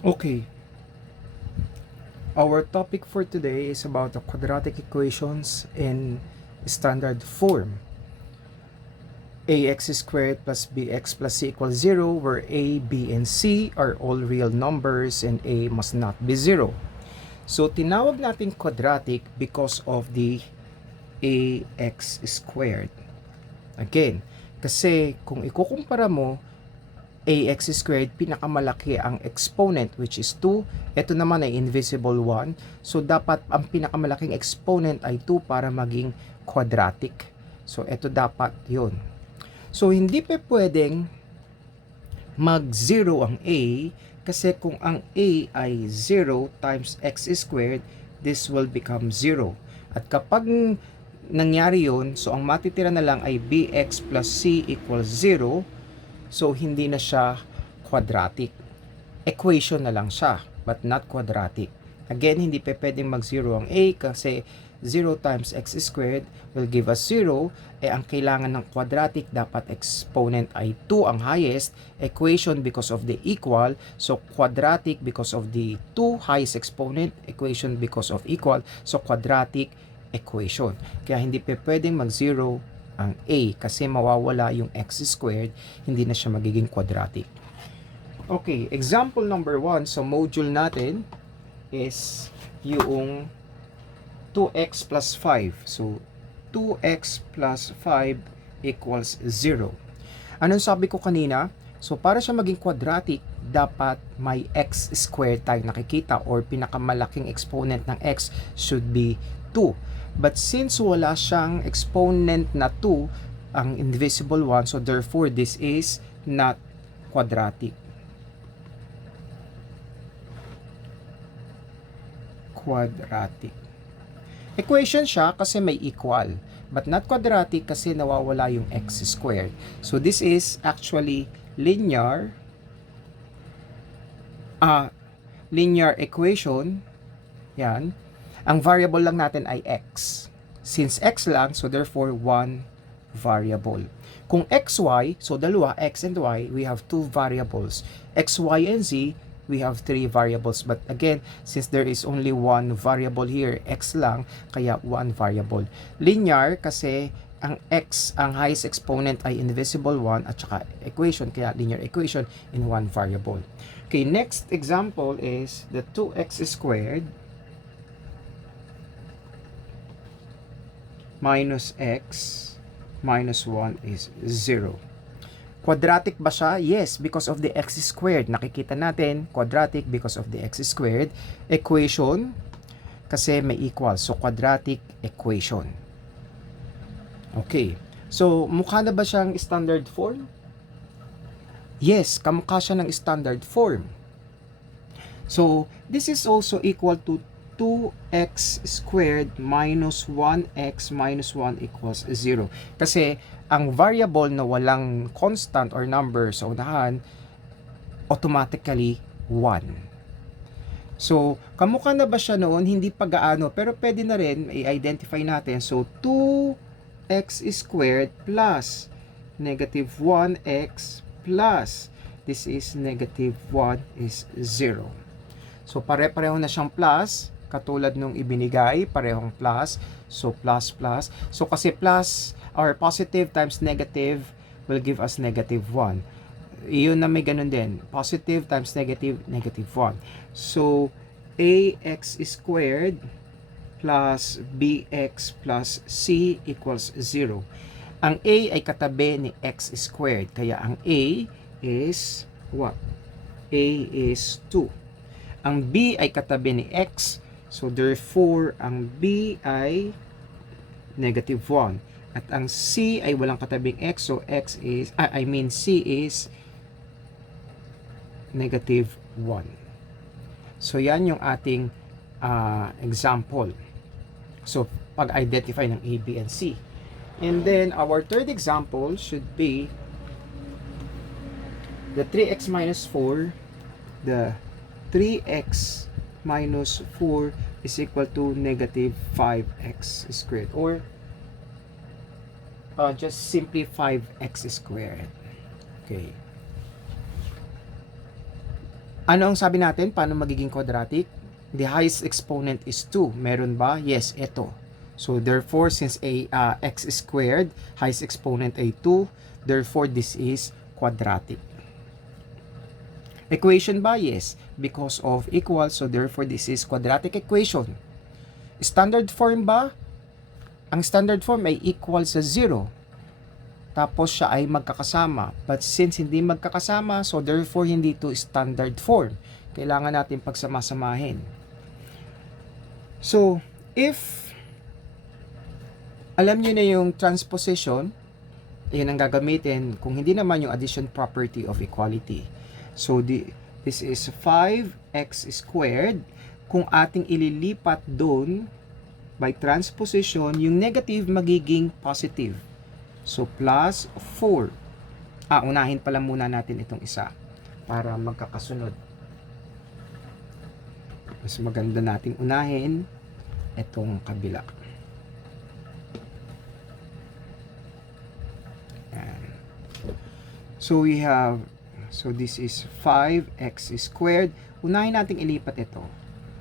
Okay, our topic for today is about the quadratic equations in standard form. Ax squared plus bx plus c equals 0, where a, b, and c are all real numbers and a must not be 0. So, tinawag natin quadratic because of the ax squared. Again, kasi kung ikukumpara mo, ax squared, pinakamalaki ang exponent which is 2. Ito naman ay invisible 1. So, dapat ang pinakamalaking exponent ay 2 para maging quadratic. So, ito dapat yun. So, hindi pa pwedeng mag-0 ang a kasi kung ang a ay 0 times x squared, this will become 0. At kapag nangyari yun, so ang matitira na lang ay bx plus c equals 0. So, hindi na siya quadratic. Equation na lang siya, but not quadratic. Again, hindi pa pwedeng mag-0 ang a kasi 0 times x squared will give us 0. Ang kailangan ng quadratic, dapat exponent ay 2 ang highest. Equation because of the equal. So, quadratic because of the 2 highest exponent. Equation because of equal. So, quadratic equation. Kaya hindi pa pwedeng mag-0 ang a kasi mawawala yung x squared, hindi na siya magiging quadratic. Okay, example number 1 sa module natin is yung 2x plus 5. So, 2x plus 5 equals 0. Anong sabi ko kanina? So, para siya maging quadratic, dapat may x squared tayo nakikita or pinakamalaking exponent ng x should be 2. But since wala siyang exponent na 2, ang invisible one, so therefore this is not quadratic. Quadratic. Equation siya kasi may equal, but not quadratic kasi nawawala yung x squared. So this is actually linear equation. Yan. Ang variable lang natin ay x. Since x lang, so therefore one variable. Kung xy, so dalawa, x and y, we have two variables. Xy and z, we have three variables. But again, since there is only one variable here, x lang, kaya one variable. Linear kasi ang x, ang highest exponent ay invisible 1 at saka equation, kaya linear equation in one variable. Okay, next example is the 2x squared minus x minus 1 is 0. Quadratic ba siya? Yes, because of the x squared. Nakikita natin, quadratic because of the x squared. Equation, kasi may equal. So, quadratic equation. Okay. So, mukha na ba siyang standard form? Yes, kamukha siya ng standard form. So, this is also equal to 2x squared minus 1x minus 1 equals 0. Kasi, ang variable na walang constant or number sa unahan, automatically 1. So, kamukha na ba siya noon? Hindi pa gaano, pero pwede na rin i-identify natin. So, 2x squared plus negative 1x plus, this is negative 1 is 0. So, pare-pareho na siyang plus. Katulad nung ibinigay, parehong plus. So, plus, plus. So, kasi plus or positive times negative will give us negative 1. Iyon na may ganun din. Positive times negative, negative 1. So, ax squared plus bx plus c equals 0. Ang a ay katabi ni x squared. Kaya ang a is what? A is 2. Ang b ay katabi ni x. So, therefore, ang b ay negative 1. At ang c ay walang katabing x. So, c is negative 1. So, yan yung ating example. So, pag-identify ng a, b, and c. And then, our third example should be the 3x minus 4. The 3x minus 4 is equal to negative 5x squared, or just simply 5x squared. Okay. Ano ang sabi natin? Paano magiging quadratic? The highest exponent is 2. Meron ba? Yes, ito. So, therefore, since x squared, highest exponent ay 2, therefore, this is quadratic. Equation ba? Yes. Because of equal, so therefore, this is quadratic equation. Standard form ba? Ang standard form ay equal sa 0. Tapos siya ay magkakasama. But since hindi magkakasama, so therefore hindi ito standard form. Kailangan natin pagsama-samahin. So, if alam nyo na yung transposition, yun ang gagamitin kung hindi naman yung addition property of equality. So, this is 5x squared. Kung ating ililipat doon by transposition, yung negative magiging positive. So, plus 4. Unahin pala muna natin itong isa para magkakasunod. Mas maganda nating unahin itong kabila. Ayan. So, we have, so this is 5x squared. Unahin nating ilipat ito.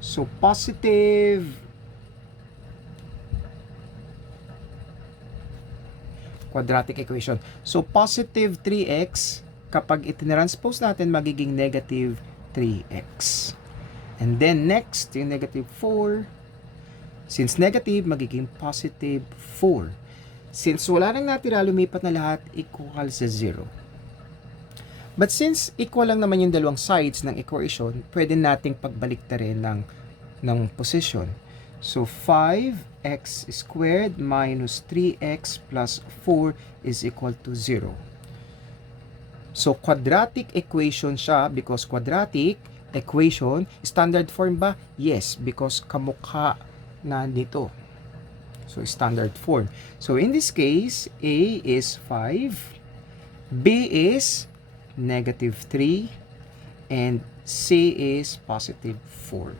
So, positive quadratic equation. So, positive 3x, kapag itinranspose natin, magiging negative 3x. And then, next, yung negative 4. Since negative, magiging positive 4. Since wala nang natira, lumipat na lahat, equal sa 0. But since equal lang naman yung dalawang sides ng equation, pwede nating pagbaliktarin ng position. So, 5x squared minus 3x plus 4 is equal to 0. So, quadratic equation siya because quadratic equation, standard form ba? Yes, because kamukha na dito. So, standard form. So, in this case, A is 5, B is negative 3, and C is positive 4.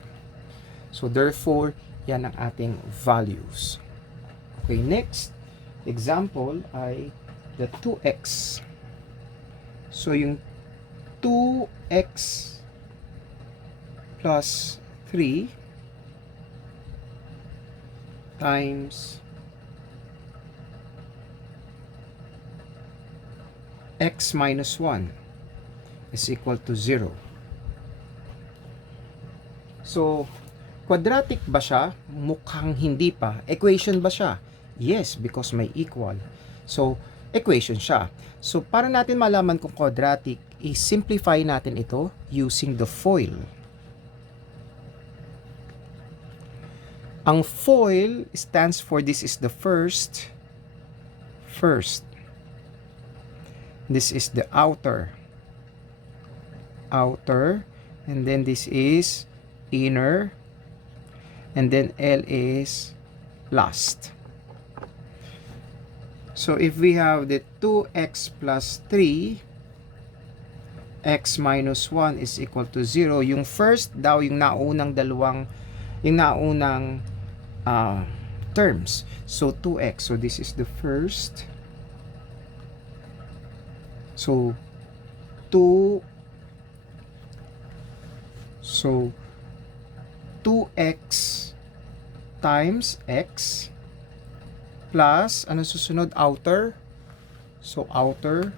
So, therefore, yan ang ating values. Okay, next example ay the 2x. So, yung 2x plus 3 times x minus 1 is equal to 0. So, quadratic ba siya? Mukhang hindi pa. Equation ba siya? Yes, because may equal. So, equation siya. So, para natin malaman kung quadratic, i-simplify natin ito using the FOIL. Ang FOIL stands for, this is the first. This is the outer, and then this is inner, and then L is last. So if we have the 2x plus 3, x minus 1 is equal to 0. Yung first daw, yung naunang terms. So 2x, so this is the first. So 2x times x plus, ano susunod? Outer. So outer.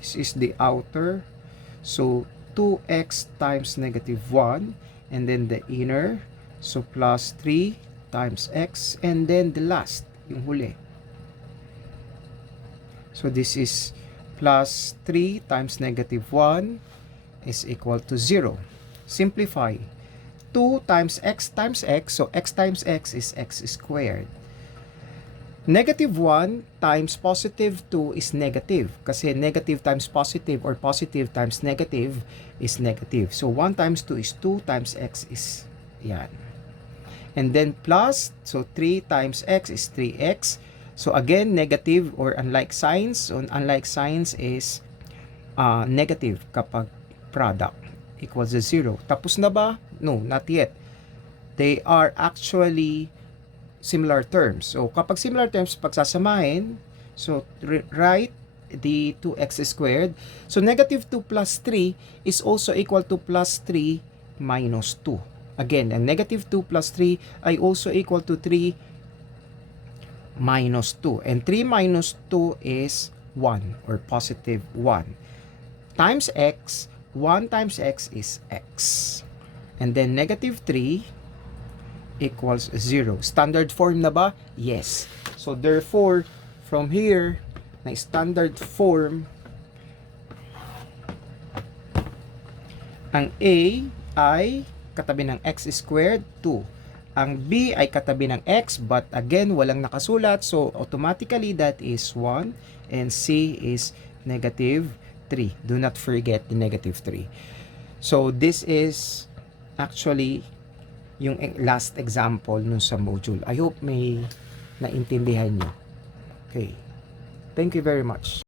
This is the outer. So 2x times negative 1, and then the inner. So plus 3 times x, and then the last, yung huli. So this is plus 3 times negative 1 is equal to 0. Simplify. 2 times x, so x times x is x squared. Negative 1 times positive 2 is negative. Kasi negative times positive or positive times negative is negative. So 1 times 2 is 2 times x is yan. And then plus, so 3 times x is 3x. So again, negative or unlike signs. So unlike signs is negative kapag product equals to 0. Tapos na ba? No, not yet. They are actually similar terms. So kapag similar terms, pagsasamahin, so write the 2x squared. So negative 2 plus 3 is also equal to plus 3 minus 2. Again, ang negative 2 plus 3 ay also equal to 3 minus 2. And 3 minus 2 is 1 or positive 1. Times x, 1 times x is x. And then negative 3 equals 0. Standard form na ba? Yes. So therefore, from here, na standard form, ang A ay katabi ng x squared, 2. Ang B ay katabi ng x, but again, walang nakasulat. So automatically, that is 1. And C is negative 3. Do not forget the negative 3. So this is actually yung last example nun sa module. I hope may naintindihan nyo. Okay. Thank you very much.